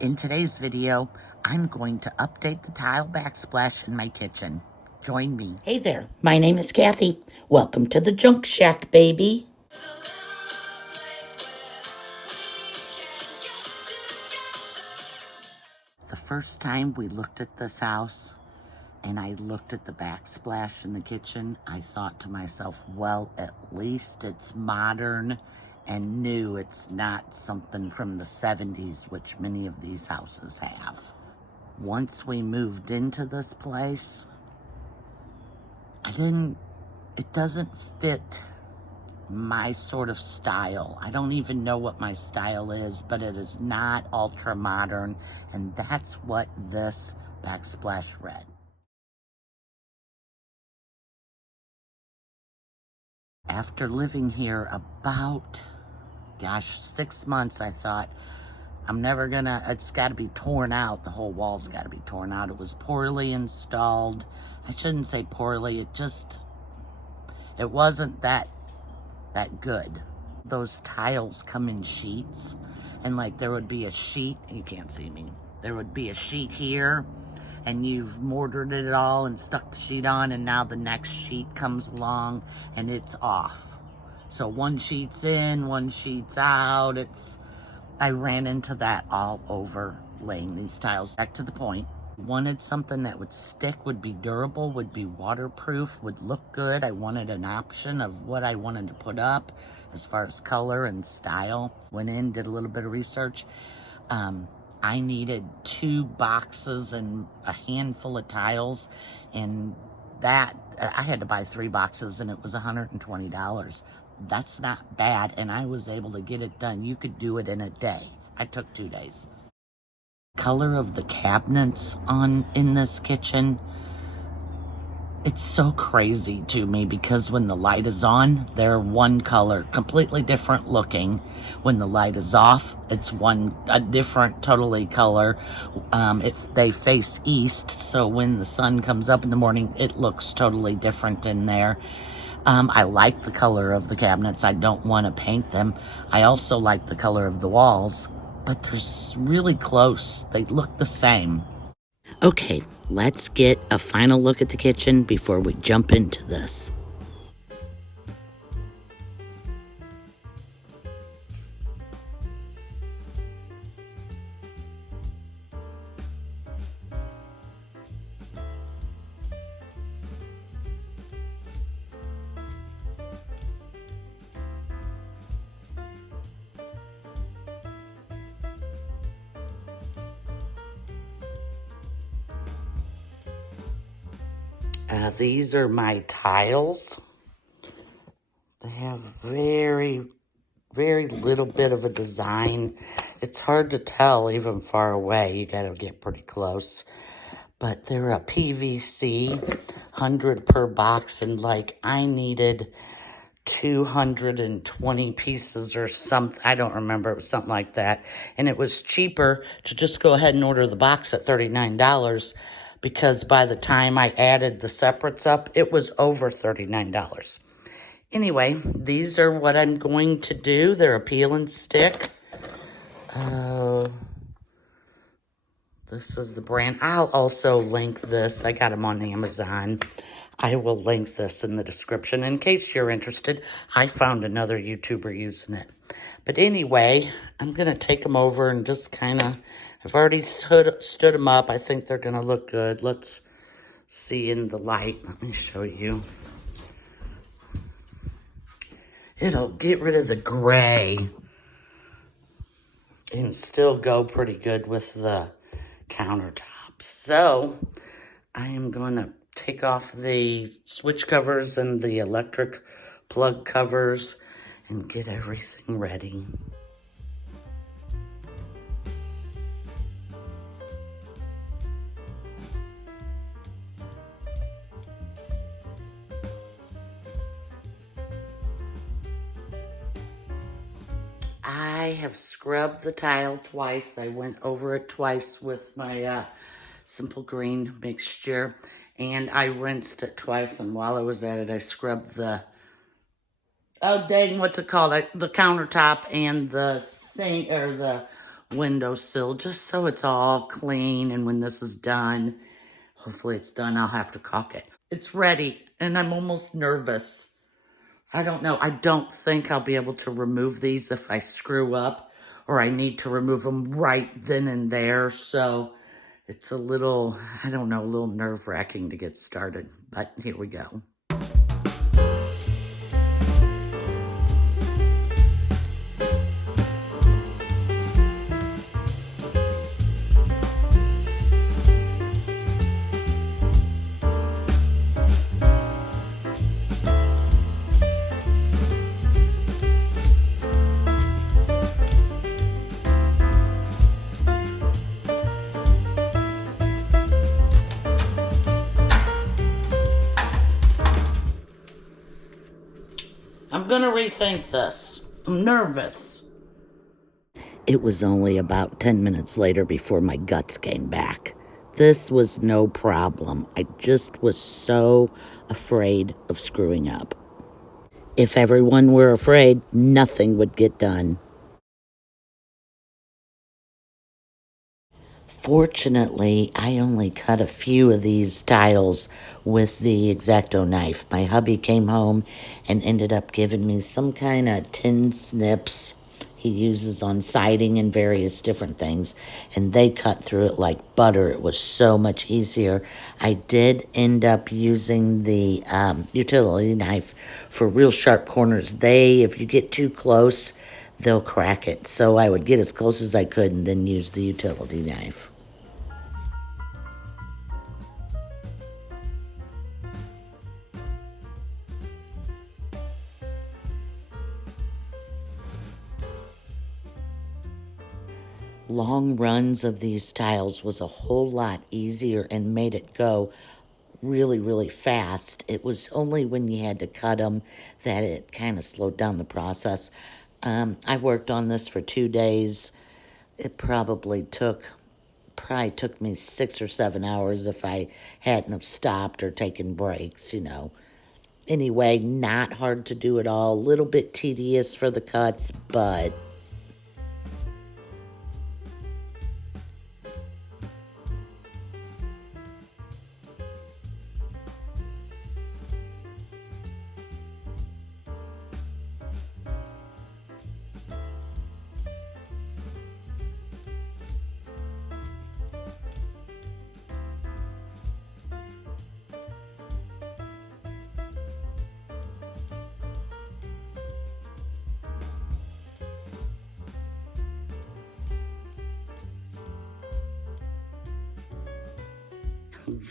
In today's video, I'm going to update the tile backsplash in my kitchen. Join me. Hey there, my name is Kathy. Welcome to the Junk Shack, baby. The first time we looked at this house and I looked at the backsplash in the kitchen, I thought to myself, well, at least it's modern and new. It's not something from the 70s, which many of these houses have. Once we moved into this place, it doesn't fit my sort of style. I don't even know what my style is, but it is not ultra modern, and that's what this backsplash read. After living here about, 6 months, I thought, it's got to be torn out. The whole wall's got to be torn out. It was poorly installed. I shouldn't say poorly. It wasn't that good. Those tiles come in sheets, and like there would be a sheet, you can't see me. There would be a sheet here, and you've mortared it all and stuck the sheet on, and now the next sheet comes along and it's off. So one sheet's in, one sheet's out. I ran into that all over laying these tiles. Back to the point. Wanted something that would stick, would be durable, would be waterproof, would look good. I wanted an option of what I wanted to put up as far as color and style. Went in, did a little bit of research. I needed 2 boxes and a handful of tiles, and that I had to buy 3 boxes, and it was $120. That's not bad, and I was able to get it done. You could do it in a day. I took 2 days. Color of the cabinets in this kitchen, it's so crazy to me, because when the light is on, they're one color, completely different looking. When the light is off, it's a different totally color. They face east, so when the sun comes up in the morning, it looks totally different in there. I like the color of the cabinets. I don't want to paint them. I also like the color of the walls, but they're really close. They look the same. Okay, let's get a final look at the kitchen before we jump into this. These are my tiles. They have very, very little bit of a design. It's hard to tell even far away. You gotta get pretty close. But they're a PVC, 100 per box, and like I needed 220 pieces or something. I don't remember. It was something like that. And it was cheaper to just go ahead and order the box at $39, because by the time I added the separates up, it was over $39. Anyway, these are what I'm going to do. They're a peel and stick. This is the brand. I'll also link this. I got them on Amazon. I will link this in the description in case you're interested. I found another YouTuber using it. But anyway, I'm going to take them over and just kind of, I've already stood them up. I think they're going to look good. Let's see in the light. Let me show you. It'll get rid of the gray and still go pretty good with the countertops. So I am going to take off the switch covers and the electric plug covers and get everything ready. I have scrubbed the tile twice. I went over it twice with my simple green mixture, and I rinsed it twice, and while I was at it, I scrubbed the oh dang, what's it called? The countertop and the sink, or the windowsill just so it's all clean. And when this is done, hopefully it's done, I'll have to caulk it. It's ready, and I'm almost nervous. I don't know. I don't think I'll be able to remove these if I screw up, or I need to remove them right then and there. So it's a little, I don't know, a little nerve-wracking to get started. But here we go. I'm gonna rethink this. I'm nervous. It was only about 10 minutes later before my guts came back. This was no problem. I just was so afraid of screwing up. If everyone were afraid, nothing would get done. Fortunately, I only cut a few of these tiles with the X-Acto knife. My hubby came home and ended up giving me some kind of tin snips he uses on siding and various different things, and they cut through it like butter. It was so much easier. I did end up using the utility knife for real sharp corners. If you get too close, they'll crack it. So I would get as close as I could and then use the utility knife. Long runs of these tiles was a whole lot easier and made it go really, really fast. It was only when you had to cut them that it kind of slowed down the process. I worked on this for 2 days. It probably took me 6 or 7 hours if I hadn't have stopped or taken breaks, Anyway, not hard to do at all. A little bit tedious for the cuts, but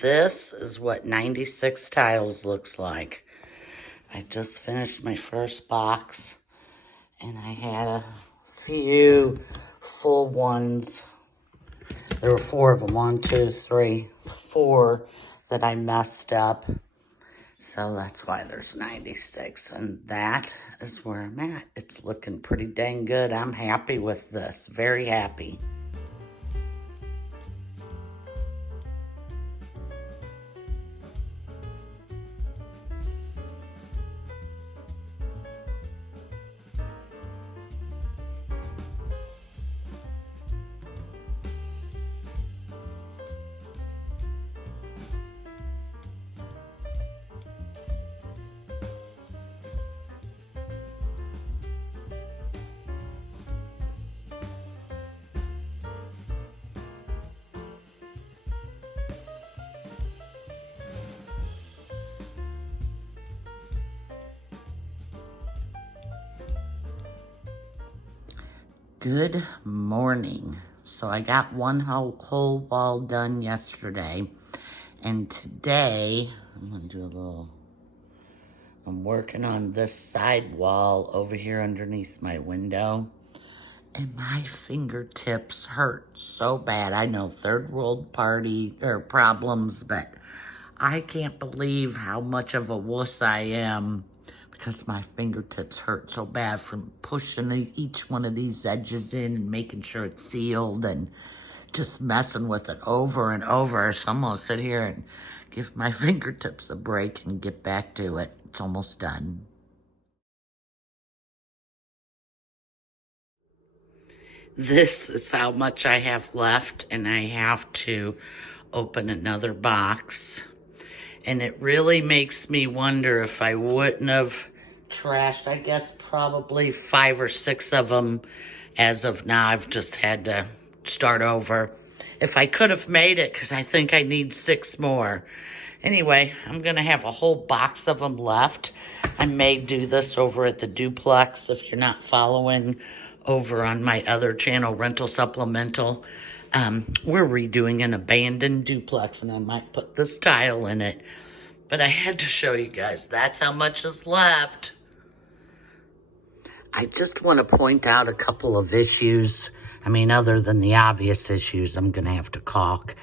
this is what 96 tiles looks like. I just finished my first box, and I had a few full ones. There were 4 of them, 1, 2, 3, 4 that I messed up. So that's why there's 96, and that is where I'm at. It's looking pretty dang good. I'm happy with this, very happy. Good morning. So I got one whole wall done yesterday, and today I'm working on this side wall over here underneath my window, and my fingertips hurt so bad. I know third world problems, but I can't believe how much of a wuss I am, because my fingertips hurt so bad from pushing each one of these edges in and making sure it's sealed and just messing with it over and over. So I'm gonna sit here and give my fingertips a break and get back to it. It's almost done. This is how much I have left, and I have to open another box. And it really makes me wonder if I wouldn't have trashed, I guess probably 5 or 6 of them. As of now, I've just had to start over. If I could have made it, because I think I need 6 more. Anyway, I'm going to have a whole box of them left. I may do this over at the duplex if you're not following over on my other channel, Rental Supplemental. We're redoing an abandoned duplex, and I might put this tile in it. But I had to show you guys, that's how much is left. I just want to point out a couple of issues. I mean, other than the obvious issues, I'm going to have to caulk.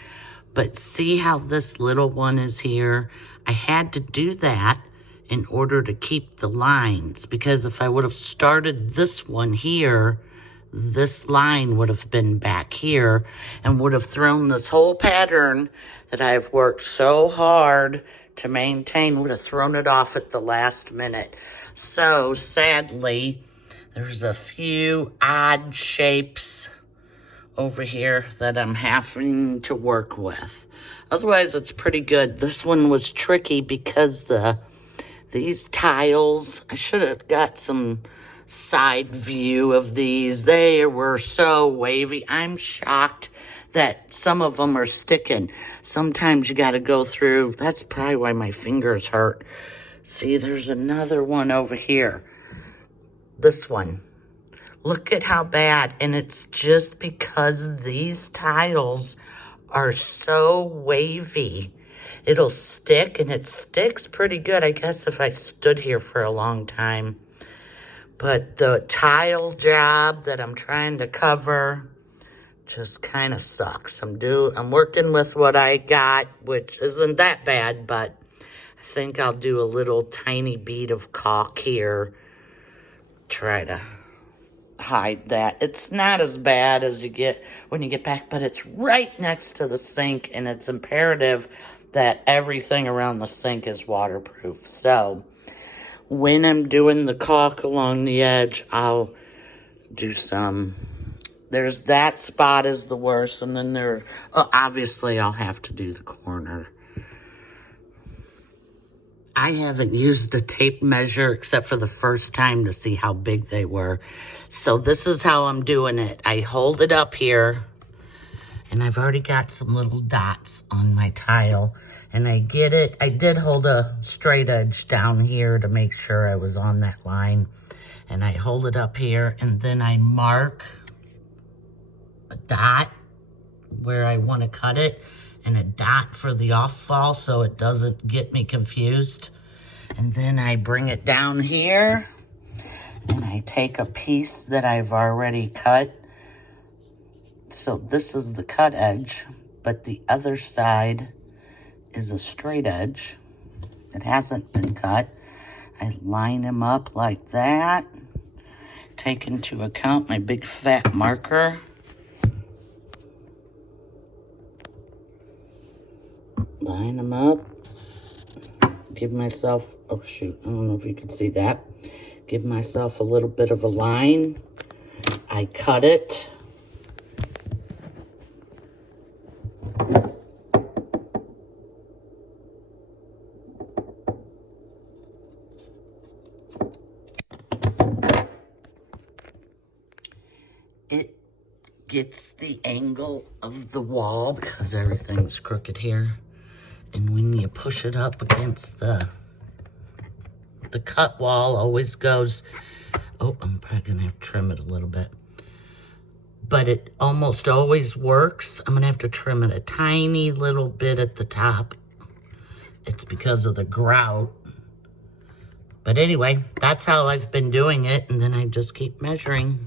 But see how this little one is here? I had to do that in order to keep the lines, because if I would have started this one here, this line would have been back here and would have thrown this whole pattern that I've worked so hard to maintain, would have thrown it off at the last minute. So sadly, there's a few odd shapes over here that I'm having to work with. Otherwise, it's pretty good. This one was tricky because these tiles, I should have got some side view of these. They were so wavy. I'm shocked that some of them are sticking. Sometimes you got to go through. That's probably why my fingers hurt. See, there's another one over here. This one. Look at how bad. And it's just because these tiles are so wavy. It'll stick, and it sticks pretty good, I guess, if I stood here for a long time. But the tile job that I'm trying to cover just kind of sucks. I'm working with what I got, which isn't that bad, but I think I'll do a little tiny bead of caulk here. Try to hide that. It's not as bad as you get when you get back, but it's right next to the sink, and it's imperative that everything around the sink is waterproof. So when I'm doing the caulk along the edge, I'll do some. There's that spot is the worst, and then obviously I'll have to do the corner. I haven't used a tape measure except for the first time to see how big they were. So this is how I'm doing it. I hold it up here, and I've already got some little dots on my tile. And I did hold a straight edge down here to make sure I was on that line. And I hold it up here, and then I mark a dot where I want to cut it, and a dot for the off fall so it doesn't get me confused. And then I bring it down here, and I take a piece that I've already cut. So this is the cut edge, but the other side is a straight edge. It hasn't been cut. I line them up like that. Take into account my big fat marker. Line them up. Give myself, oh shoot, I don't know if you can see that. Give myself a little bit of a line. I cut it. It gets the angle of the wall because everything's crooked here. And when you push it up against the cut wall, always goes, oh, I'm probably gonna have to trim it a little bit. But it almost always works. I'm gonna have to trim it a tiny little bit at the top. It's because of the grout. But anyway, that's how I've been doing it, and then I just keep measuring.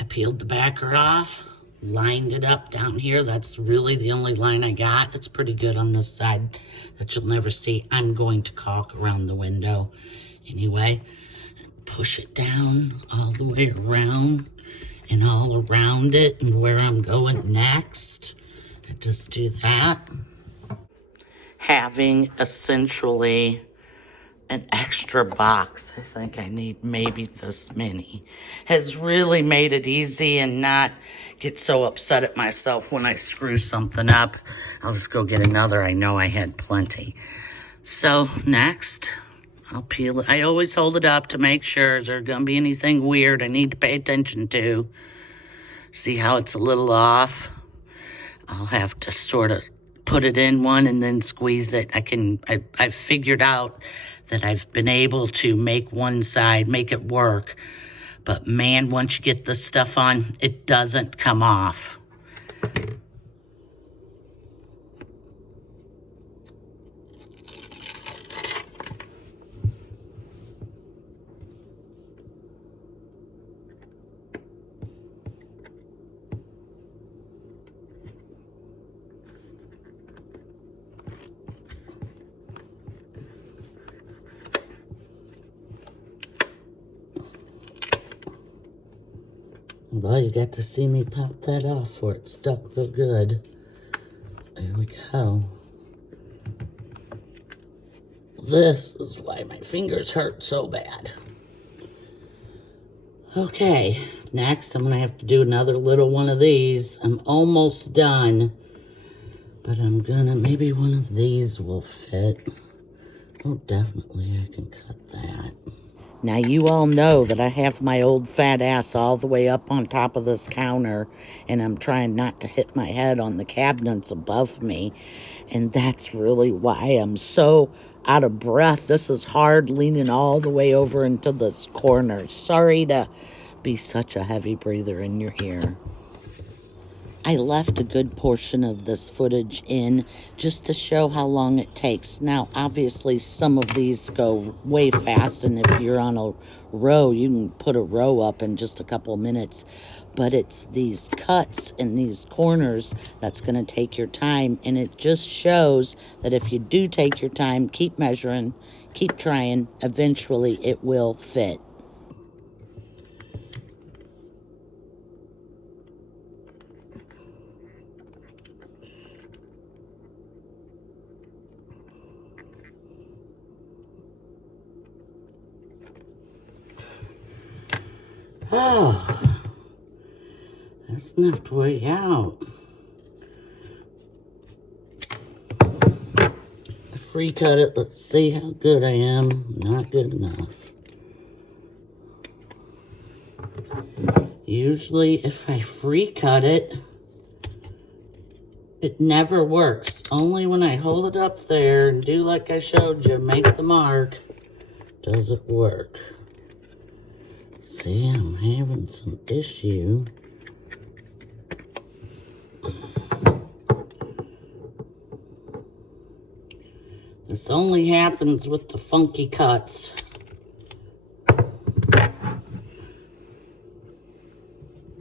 I peeled the backer off, lined it up down here. That's really the only line I got. It's pretty good on this side that you'll never see. I'm going to caulk around the window anyway. Push it down all the way around and all around it and where I'm going next. I just do that. Having essentially an extra box. I think I need maybe this many. Has really made it easy and not get so upset at myself when I screw something up. I'll just go get another. I know I had plenty. So next, I'll peel it. I always hold it up to make sure. Is there gonna be anything weird I need to pay attention to? See how it's a little off? I'll have to sort of put it in one and then squeeze it. I've figured out that I've been able to make one side, make it work. But man, once you get this stuff on, it doesn't come off. Well, you got to see me pop that off for it stuck real good. There we go. This is why my fingers hurt so bad. Okay, next I'm gonna have to do another little one of these. I'm almost done, but I'm gonna, maybe one of these will fit. Oh, definitely I can cut that. Now, you all know that I have my old fat ass all the way up on top of this counter, and I'm trying not to hit my head on the cabinets above me, and that's really why I'm so out of breath. This is hard, leaning all the way over into this corner. Sorry to be such a heavy breather in your ear. I left a good portion of this footage in just to show how long it takes. Now, obviously, some of these go way fast, and if you're on a row, you can put a row up in just a couple of minutes. But it's these cuts and these corners that's going to take your time, and it just shows that if you do take your time, keep measuring, keep trying, eventually it will fit. Oh, that's enough to wear you out. I free cut it. Let's see how good I am. Not good enough. Usually if I free cut it, it never works. Only when I hold it up there and do like I showed you, make the mark, does it work. See, I'm having some issue. This only happens with the funky cuts.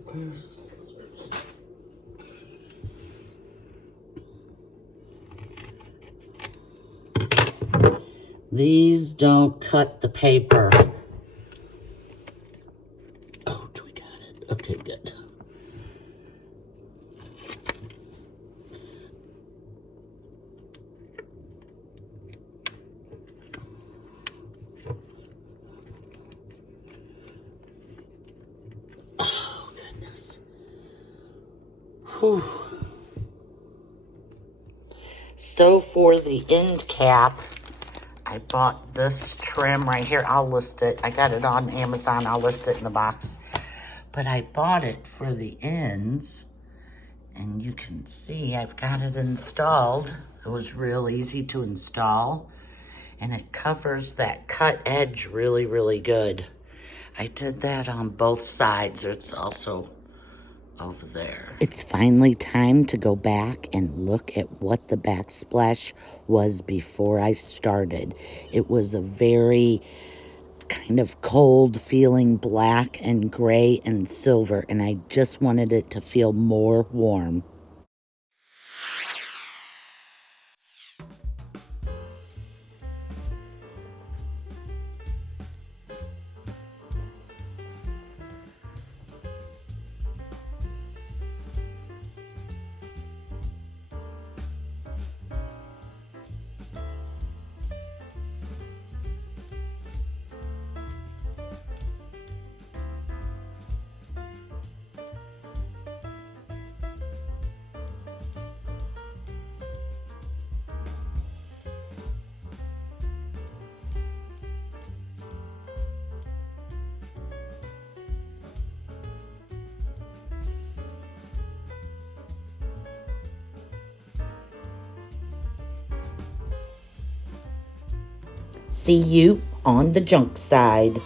Where's the scissors? These don't cut the paper. Okay, good. Oh, goodness. Whew. So for the end cap, I bought this trim right here. I'll list it. I got it on Amazon. I'll list it in the box. But I bought it for the ends, and you can see I've got it installed. It was real easy to install, and it covers that cut edge really, really good. I did that on both sides. It's also over there. It's finally time to go back and look at what the backsplash was before I started. It was a very kind of cold feeling black and gray and silver, and I just wanted it to feel more warm. See you on the junk side.